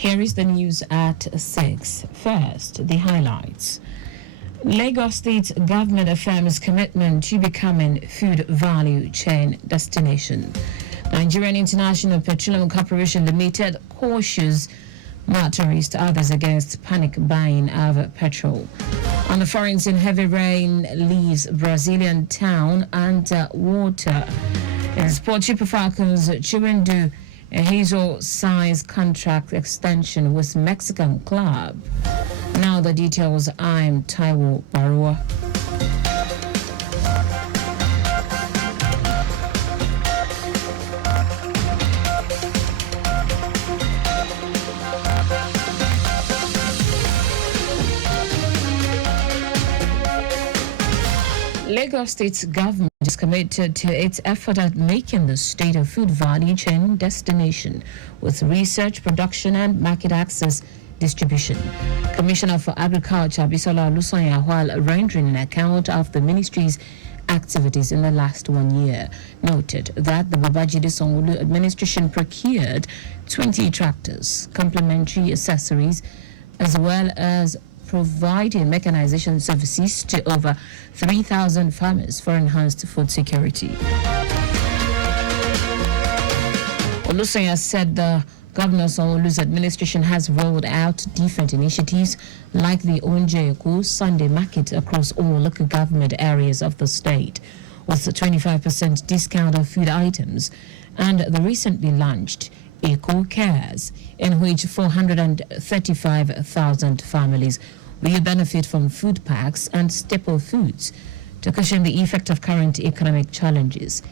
Here is the news at 6. First, the highlights. Lagos State government affirms commitment to becoming food value chain destination. Nigerian International Petroleum Corporation Limited cautions motorists others against panic buying of petrol. On the foreign scene, heavy rain leaves Brazilian town underwater. In sport, Super Falcons Chiwendu a Hazel-size contract extension with Mexican club. Now the details. I'm Taiwo Baruwa. Lagos State's government is committed to its effort at making the state a food value chain destination with research, production, and market access distribution. Commissioner for Agriculture Bisola Olusoya, while rendering an account of the ministry's activities in the last 1 year, noted that the Babajide Sanwo-Olu administration procured 20 tractors, complementary accessories, as well as providing mechanization services to over 3,000 farmers for enhanced food security. Olusoya said the Governor Sanwo-Olu's administration has rolled out different initiatives like the Onje Eko Sunday market across all local government areas of the state, with a 25% discount of food items, and the recently launched Eco Cares, in which 435,000 families will benefit from food packs and staple foods to cushion the effect of current economic challenges.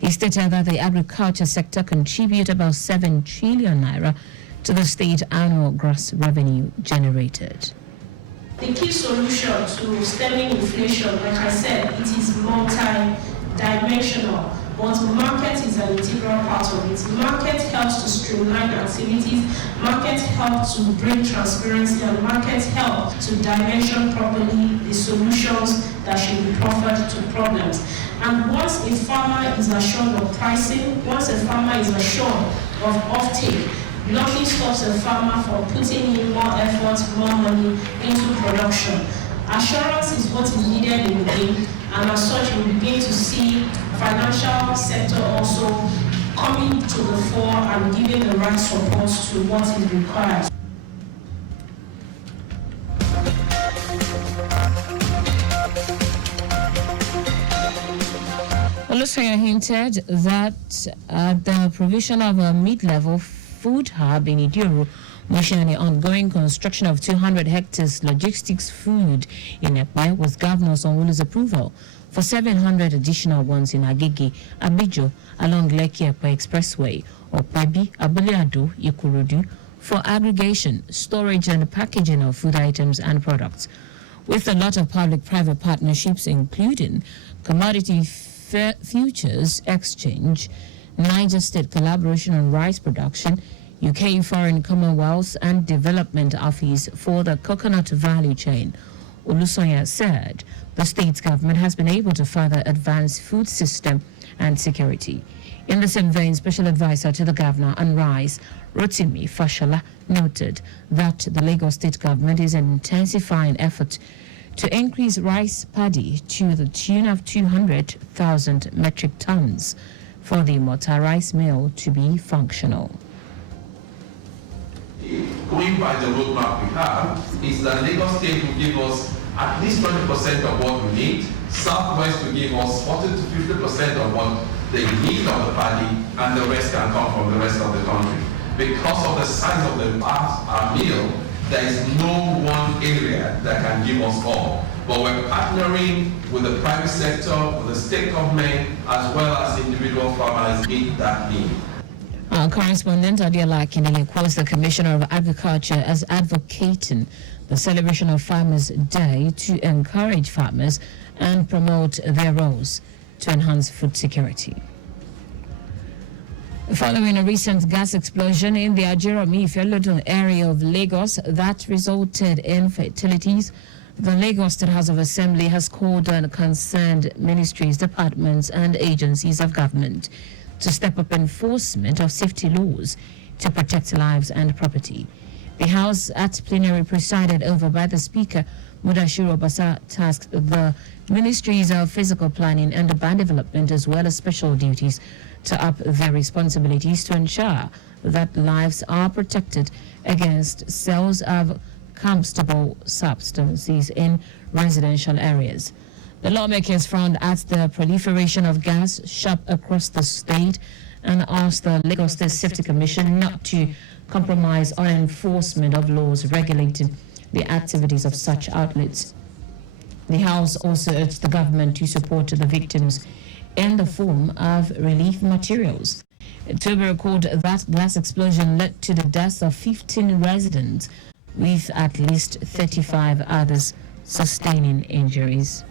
He stated that the agriculture sector contributes about 7 trillion naira to the state annual gross revenue generated. The key solution to stemming inflation, like I said, it is multi-dimensional, but market is an integral part of it. Market helps to streamline activities, market helps to bring transparency, and market helps to dimension properly the solutions that should be proffered to problems. And once a farmer is assured of pricing, once a farmer is assured of offtake, nothing stops a farmer from putting in more effort, more money into production. Assurance is what is needed in the game, and as such, we begin to see financial sector also coming to the fore and giving the right support to what is required. Olusoya hinted that the provision of a mid-level food hub in Idiro, motion the ongoing construction of 200 hectares logistics food in Ekpe with Governor Sanwo-Olu's approval for 700 additional ones in Agege, Abijo, along Lekki-Ekpe Expressway, Opabi, Abeleado, Ikorodu, for aggregation, storage and packaging of food items and products, with a lot of public-private partnerships including commodity futures exchange, Niger State collaboration on rice production, UK Foreign Commonwealth and Development Office for the coconut value chain. Olusoya said the state's government has been able to further advance food system and security. In the same vein, Special Advisor to the Governor on Rice, Rotimi Fashala, noted that the Lagos State government is intensifying efforts to increase rice paddy to the tune of 200,000 metric tons for the Mota rice mill to be functional. Going by the roadmap we have, is that Lagos State will give us at least 20% of what we need, Southwest will give us 40 to 50% of what they need of the paddy, and the rest can come from the rest of the country. Because of the size of the mill, there is no one area that can give us all. But we're partnering with the private sector, with the state government, as well as individual farmers meet that need. Our correspondent Adiola Kinele quotes the Commissioner of Agriculture as advocating the celebration of Farmers' Day to encourage farmers and promote their roles to enhance food security. Following a recent gas explosion in the Ajeromi-Ifelodun area of Lagos that resulted in fatalities, the Lagos State House of Assembly has called on concerned ministries, departments, and agencies of government to step up enforcement of safety laws to protect lives and property. The House at plenary presided over by the Speaker, Mudashiru Basa, tasked the Ministries of Physical Planning and Urban Development as well as Special Duties to up their responsibilities to ensure that lives are protected against sales of combustible substances in residential areas. The lawmakers frowned at the proliferation of gas shop across the state and asked the Lagos State Safety Commission not to compromise on enforcement of laws regulating the activities of such outlets. The House also urged the government to support the victims in the form of relief materials. To be recorded that gas explosion led to the deaths of 15 residents, with at least 35 others sustaining injuries.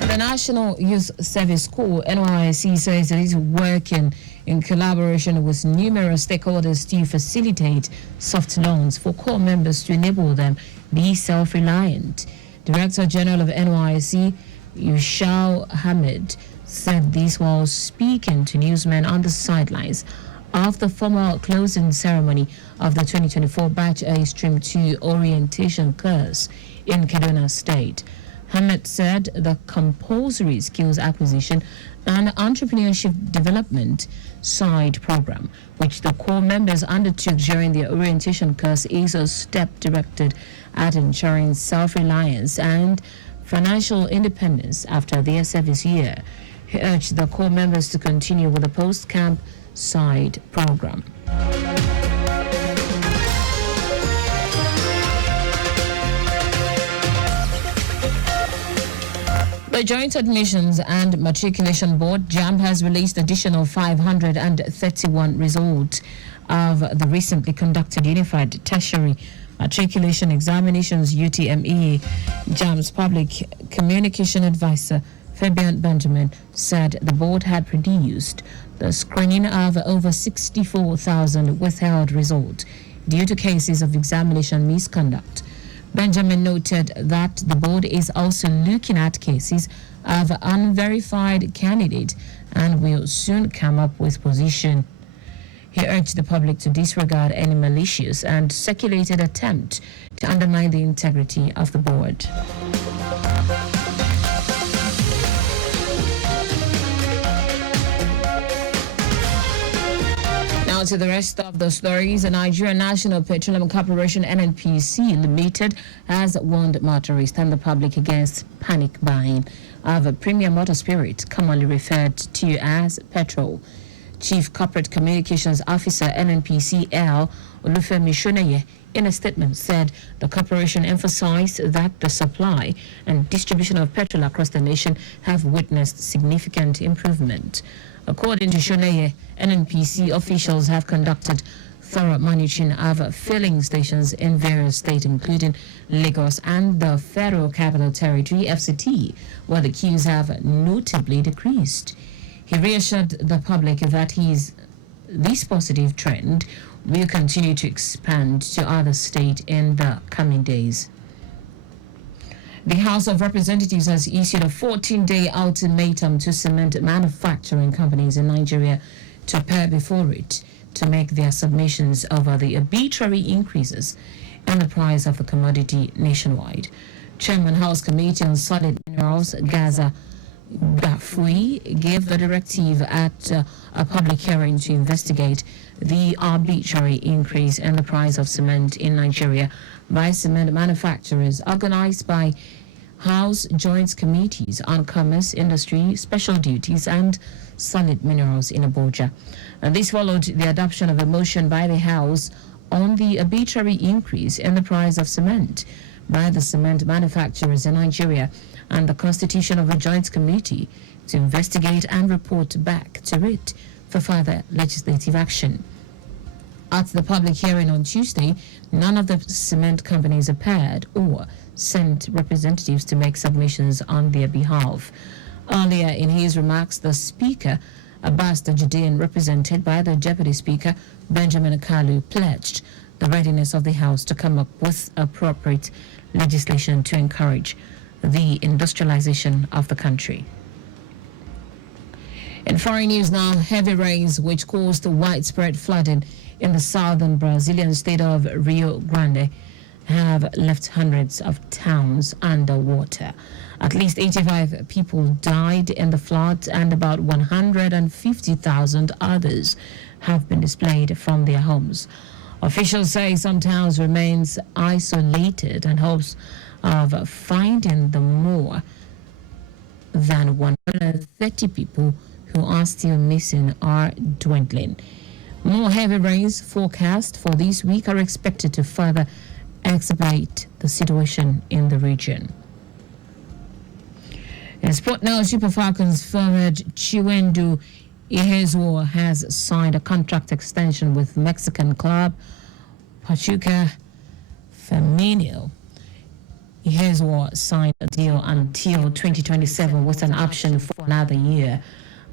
The National Youth Service Corps, NYSC, says it is working in collaboration with numerous stakeholders to facilitate soft loans for corps members to enable them be self-reliant. Director General of NYSC, Yushau Hamid, said this while speaking to newsmen on the sidelines of the formal closing ceremony of the 2024 Batch A Stream 2 orientation course in Kaduna State. Hamid said the compulsory skills acquisition and entrepreneurship development side program, which the corps members undertook during the orientation course, is a step directed at ensuring self-reliance and financial independence after their service year. He urged the corps members to continue with the post-camp side program. The Joint Admissions and Matriculation Board, JAMB, has released additional 531 results of the recently conducted Unified Tertiary Matriculation Examinations UTME. JAMB's Public Communication Advisor, Fabian Benjamin, said the board had produced the screening of over 64,000 withheld results due to cases of examination misconduct. Benjamin noted that the board is also looking at cases of unverified candidates and will soon come up with position. He urged the public to disregard any malicious and circulated attempt to undermine the integrity of the board. Now to the rest of the stories. The Nigerian National Petroleum Corporation (NNPC) Limited has warned motorists and the public against panic buying of a premium motor spirit, commonly referred to as petrol. Chief Corporate Communications Officer NNPC L. Olufemi Shoneye, in a statement, said the corporation emphasized that the supply and distribution of petrol across the nation have witnessed significant improvement. According to Shoneye, NNPC officials have conducted thorough monitoring of filling stations in various states, including Lagos and the Federal Capital Territory (FCT), where the queues have notably decreased. He reassured the public that this positive trend will continue to expand to other states in the coming days. The House of Representatives has issued a 14-day ultimatum to cement manufacturing companies in Nigeria to appear before it to make their submissions over the arbitrary increases in the price of the commodity nationwide. Chairman House Committee on Solid Minerals, Gaza Gafui, gave the directive at a public hearing to investigate the arbitrary increase in the price of cement in Nigeria by cement manufacturers, organized by House Joint Committees on Commerce, Industry, Special Duties and Solid Minerals in Abuja. And this followed the adoption of a motion by the House on the arbitrary increase in the price of cement by the cement manufacturers in Nigeria and the constitution of a joint committee to investigate and report back to it for further legislative action. At the public hearing on Tuesday, none of the cement companies appeared or sent representatives to make submissions on their behalf. Earlier in his remarks, the Speaker, Abbas Tajuddin, represented by the Deputy Speaker, Benjamin Akalu, pledged the readiness of the House to come up with appropriate legislation to encourage the industrialization of the country. In foreign news now, heavy rains which caused widespread flooding in the southern Brazilian state of Rio Grande have left hundreds of towns underwater. At least 85 people died in the flood and about 150,000 others have been displaced from their homes. Officials say some towns remains isolated and hopes of finding the more than 130 people who are still missing are dwindling. More heavy rains forecast for this week are expected to further exacerbate the situation in the region. In sport now, Super Falcons forward Chiwendu Ihezua has signed a contract extension with Mexican club Pachuca Femenil. Ihezua signed a deal until 2027 with an option for another year.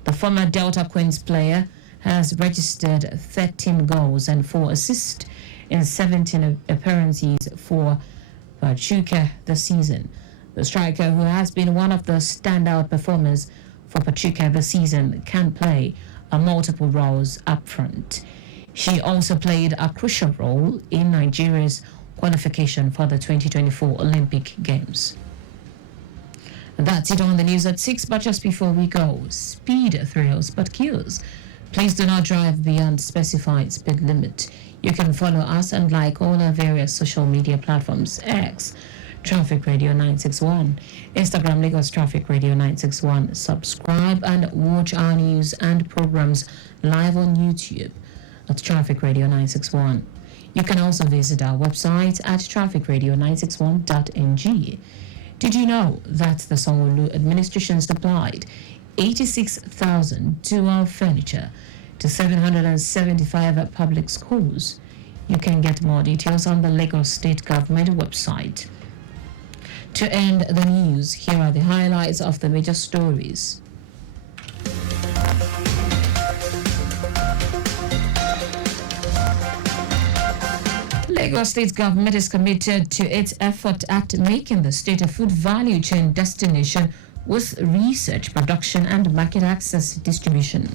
The former Delta Queens player has registered 13 goals and 4 assists in 17 appearances for Pachuca this season. The striker, who has been one of the standout performers for Pachuca this season, can play multiple roles up front. She also played a crucial role in Nigeria's qualification for the 2024 Olympic Games. That's it on the news at 6, but just before we go, speed thrills but kills. Please do not drive beyond specified speed limit. You can follow us and like all our various social media platforms: X, Traffic Radio 961, Instagram, Lagos Traffic Radio 961. Subscribe and watch our news and programs live on YouTube at Traffic Radio 961. You can also visit our website at trafficradio961.ng. Did you know that the Sanwo-Olu administration supplied 86,000 dual furniture to 775 public schools? You can get more details on the Lagos State Government website. To end the news, here are the highlights of the major stories. Lagos State Government is committed to its effort at making the state a food value chain destination with research, production, and market access distribution.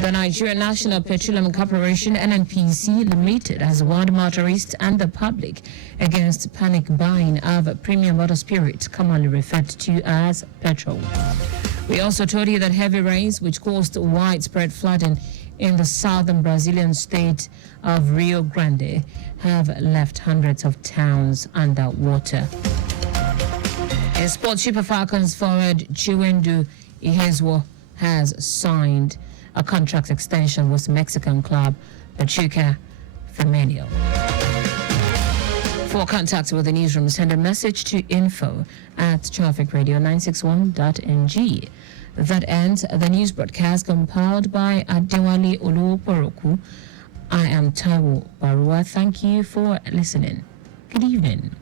The Nigerian National Petroleum Corporation (NNPC) Limited has warned motorists and the public against panic buying of premium motor spirit, commonly referred to as petrol. We also told you that heavy rains, which caused widespread flooding in the southern Brazilian state of Rio Grande, have left hundreds of towns underwater. In sports, Super Falcons forward Chiwendu Ihezua has signed a contract extension with Mexican club Pachuca Femenil. For contact with the newsroom, send a message to info@trafficradio961.ng. That ends the news broadcast compiled by Adewale Oluporoku. I am Taiwo Baruwa. Thank you for listening. Good evening.